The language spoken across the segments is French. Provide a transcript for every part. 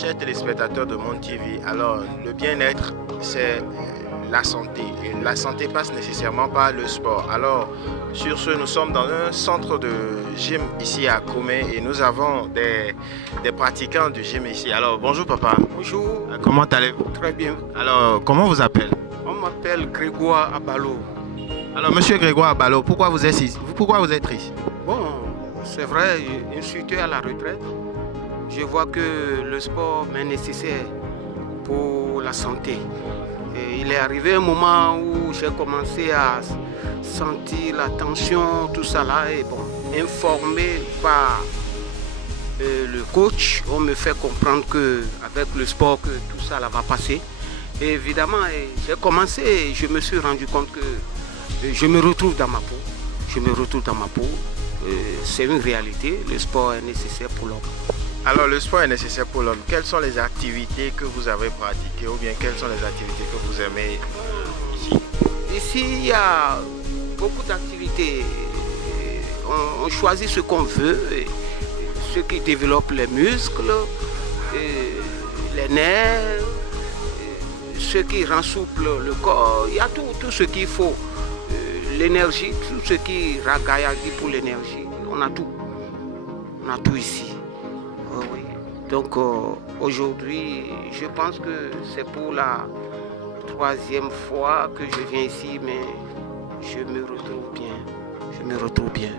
chers téléspectateurs de Monde TV, alors le bien-être, c'est la santé. Et la santé passe nécessairement par le sport. Alors, sur ce, nous sommes dans un centre de gym ici à Koumé et nous avons des pratiquants du gym ici. Alors, bonjour papa. Bonjour. Comment allez-vous? Très bien. Alors, comment vous appelez? On m'appelle Grégoire Abalo. Alors, monsieur Grégoire Abalo, pourquoi vous êtes ici? Bon, c'est vrai, je suis à la retraite. Je vois que le sport m'est nécessaire pour la santé. Et il est arrivé un moment où j'ai commencé à sentir la tension, tout ça là. Et bon, informé par le coach, on me fait comprendre qu'avec le sport, que tout ça là va passer. Et évidemment, j'ai commencé et je me suis rendu compte que je me retrouve dans ma peau. C'est une réalité, le sport est nécessaire pour l'homme. Alors, le sport est nécessaire pour l'homme. Quelles sont les activités que vous avez pratiquées ou bien quelles sont les activités que vous aimez ici? Ici, il y a beaucoup d'activités. On choisit ce qu'on veut. Ceux qui développent les muscles, les nerfs, ceux qui rend souple le corps. Il y a tout ce qu'il faut. L'énergie, tout ce qui ragaillardit pour l'énergie. On a tout. On a tout ici. Oui. Donc aujourd'hui, je pense que c'est pour la 3e fois que je viens ici, mais je me retrouve bien.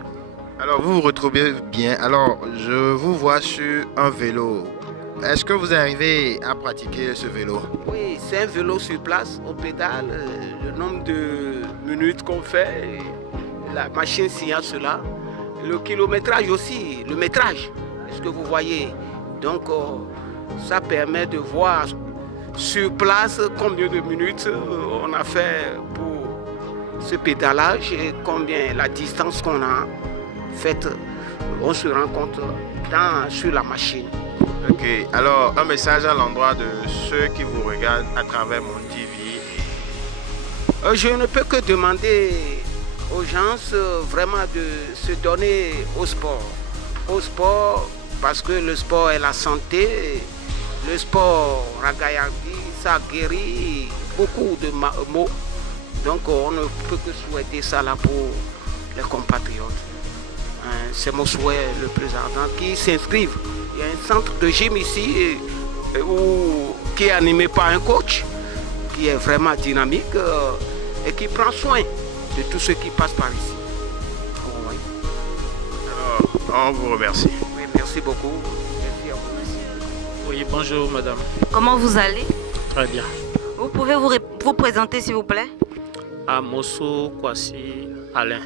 Alors vous vous retrouvez bien. Alors je vous vois sur un vélo. Est-ce que vous arrivez à pratiquer ce vélo? Oui, c'est un vélo sur place, on pédale. Le nombre de minutes qu'on fait, la machine signale cela. Le kilométrage aussi, le métrage, est-ce que vous voyez? Donc ça permet de voir sur place combien de minutes on a fait pour ce pédalage et combien la distance qu'on a faite. On se rend compte sur la machine. Ok, alors un message à l'endroit de ceux qui vous regardent à travers Monde TV. Je ne peux que demander aux gens vraiment de se donner au sport. Au sport, parce que le sport est la santé. Le sport ragaillardit, ça guérit beaucoup de maux. Donc on ne peut que souhaiter ça là pour les compatriotes. C'est mon souhait le plus ardent, qui s'inscrivent. Il y a un centre de gym ici qui est animé par un coach qui est vraiment dynamique et qui prend soin de tous ceux qui passent par ici. Oh, oui. Alors, on vous remercie. Oui, merci beaucoup. Merci à vous. Oui, bonjour madame. Comment vous allez? Très bien. Vous pouvez vous présenter s'il vous plaît? Amosu Kwasi Alain.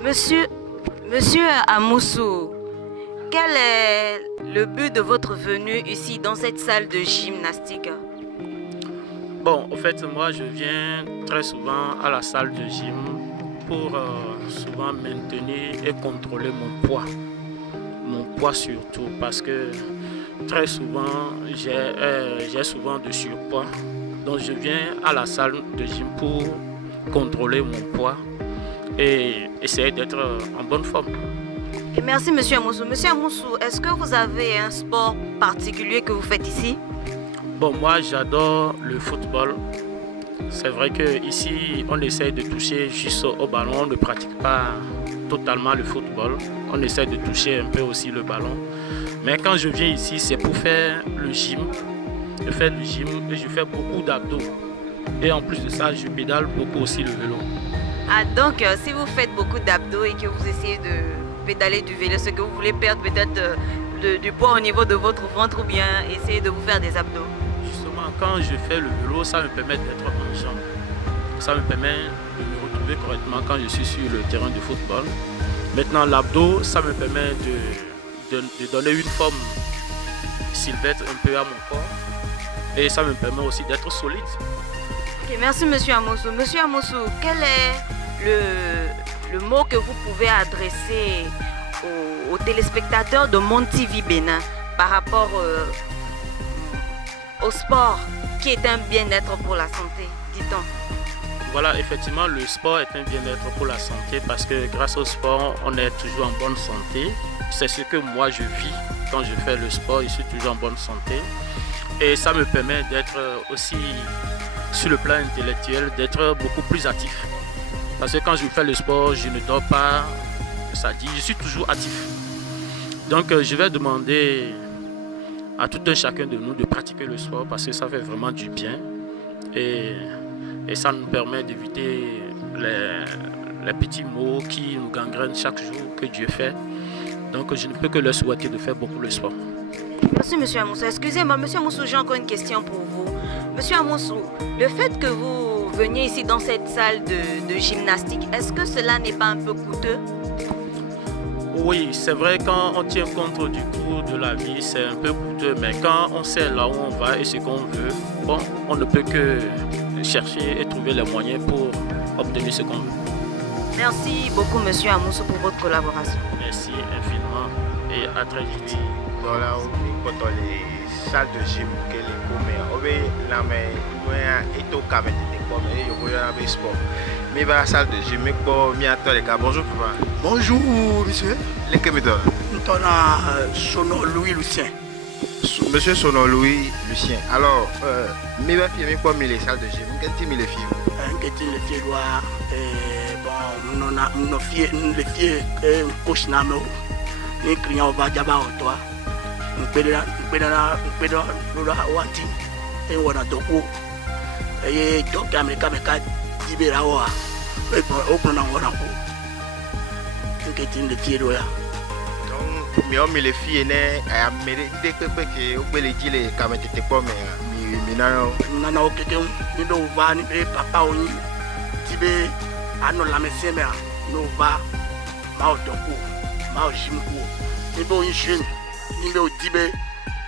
Monsieur Amoussou, quel est le but de votre venue ici dans cette salle de gymnastique? Bon, en fait, moi je viens très souvent à la salle de gym pour souvent maintenir et contrôler mon poids. Mon poids surtout, parce que très souvent j'ai souvent de surpoids. Donc je viens à la salle de gym pour contrôler mon poids et essayer d'être en bonne forme. Et merci Monsieur Amoussou. Monsieur Amoussou, est-ce que vous avez un sport particulier que vous faites ici? Bon, moi j'adore le football. C'est vrai qu'ici on essaie de toucher juste au ballon, on ne pratique pas totalement le football. On essaie de toucher un peu aussi le ballon. Mais quand je viens ici, c'est pour faire le gym. Je fais du gym et je fais beaucoup d'abdos. Et en plus de ça, je pédale beaucoup aussi le vélo. Ah donc si vous faites beaucoup d'abdos et que vous essayez de pédaler du vélo, c'est que vous voulez perdre peut-être du poids au niveau de votre ventre ou bien essayer de vous faire des abdos? Justement, quand je fais le vélo, ça me permet d'être en jambes. Ça me permet de me retrouver correctement quand je suis sur le terrain de football. Maintenant, l'abdo, ça me permet de donner une forme sylvestre un peu à mon corps. Et ça me permet aussi d'être solide. Ok, merci Monsieur Amoussou. Monsieur Amoussou, quel est le mot que vous pouvez adresser aux téléspectateurs de Monde TV Bénin par rapport au sport qui est un bien-être pour la santé, dit-on? Voilà, effectivement, le sport est un bien-être pour la santé parce que grâce au sport, on est toujours en bonne santé. C'est ce que moi je vis quand je fais le sport, je suis toujours en bonne santé. Et ça me permet d'être aussi, sur le plan intellectuel, d'être beaucoup plus actif. Parce que quand je fais le sport, je ne dors pas, ça dit, je suis toujours actif. Donc je vais demander à tout un chacun de nous de pratiquer le sport parce que ça fait vraiment du bien. Et ça nous permet d'éviter les petits maux qui nous gangrènent chaque jour que Dieu fait. Donc je ne peux que leur souhaiter de faire beaucoup le sport. Merci Monsieur Amoussou. Excusez-moi Monsieur Amoussou, j'ai encore une question pour vous. Monsieur Amoussou, le fait que vous veniez ici dans cette salle de gymnastique, est-ce que cela n'est pas un peu coûteux? Oui, c'est vrai, quand on tient compte du coût de la vie, c'est un peu coûteux, mais quand on sait là où on va et ce qu'on veut, bon, on ne peut que chercher et trouver les moyens pour obtenir ce qu'on veut. Merci beaucoup Monsieur Amoussou pour votre collaboration. Merci infiniment et à très vite. Dans la les salles de gym que les communs, la main, et au caméra, et au sport. Mais la salle de gym, bonjour papa. Bonjour monsieur. Les caméras. Nous sommes Sono Louis Lucien. Monsieur Sono Louis Lucien. Alors, mais ma fille, mais quoi, mais les salles de gym, qu'est-ce que les filles? Qu'est-ce que les filles doivent, bon, nous filles, les filles, coach namo, les clients va d'abord toi. Nous pédons wati, et on a toko, et docteur américain libéra wa, et on prend un wara ko. Qu'est-ce que les filles doivent? Donc, mais on met les filles, à mériter que vous pouvez dire les caméras de quoi, mais non, non, quelqu'un, nous devons voir, nous papa ou nous, tibé, à nous la médecine, nous va, ma otoko, ma ojimko, nous devons une chaîne. Nous tibé,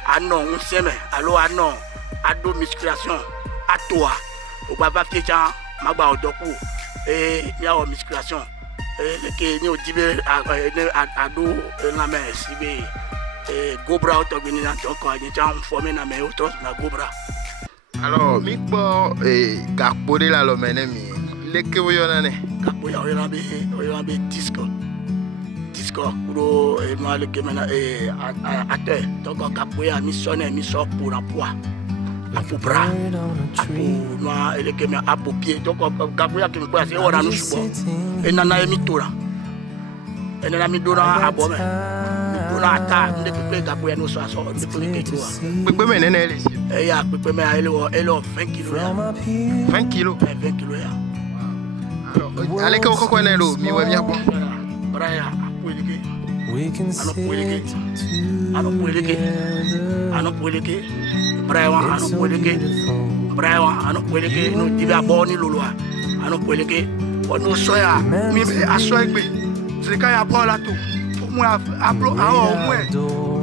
à non, on s'aime, alors à non, à deux musculation, à toi, au baba fiéchan, ma ba otoko, et il y a une musculation, et nous tibé, à deux, la main, sibé, et gobra autogénie, donc, il y a une formée, la main, autre, la gobra. Alors, mi po kakpode la lo mene mi. Leke wo yo nane. Kakpode o be disco. Disco kuro no leke mena ate. Donc kakpode mi sonne mi so pour emploi. Apo bras. Apo no leke me apo pied. Donc kakpode ki mi po ase ora no subo. E nana e mi tora. E nana mi dora abo me. Dora ata ndekupe kakpode no so aso ndekupe ke toa. Pepe me nene ele. Et il y a 20 kilos. 20 kilos? 20 kilos. Alors, allez, comment on est là? Mi ouais, bien bon. Braya,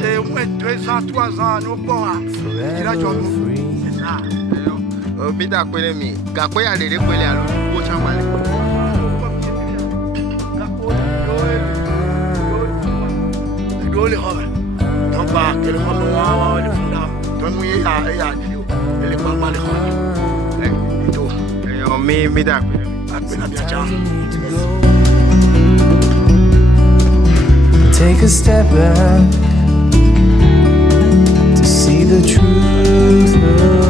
et au moins 2 ans, 3 ans, nous sommes il a joué. C'est ça. Bida kwele mi, gakwe ya lele kwele alo, go chamale. Dole hobe. Donc ba que le hobe wa le funda. Donc mu ya dio. Le ba ba le hobe. Et tout. Et on mi da kwele. Akuna bien cha. Take a step back to see the truth of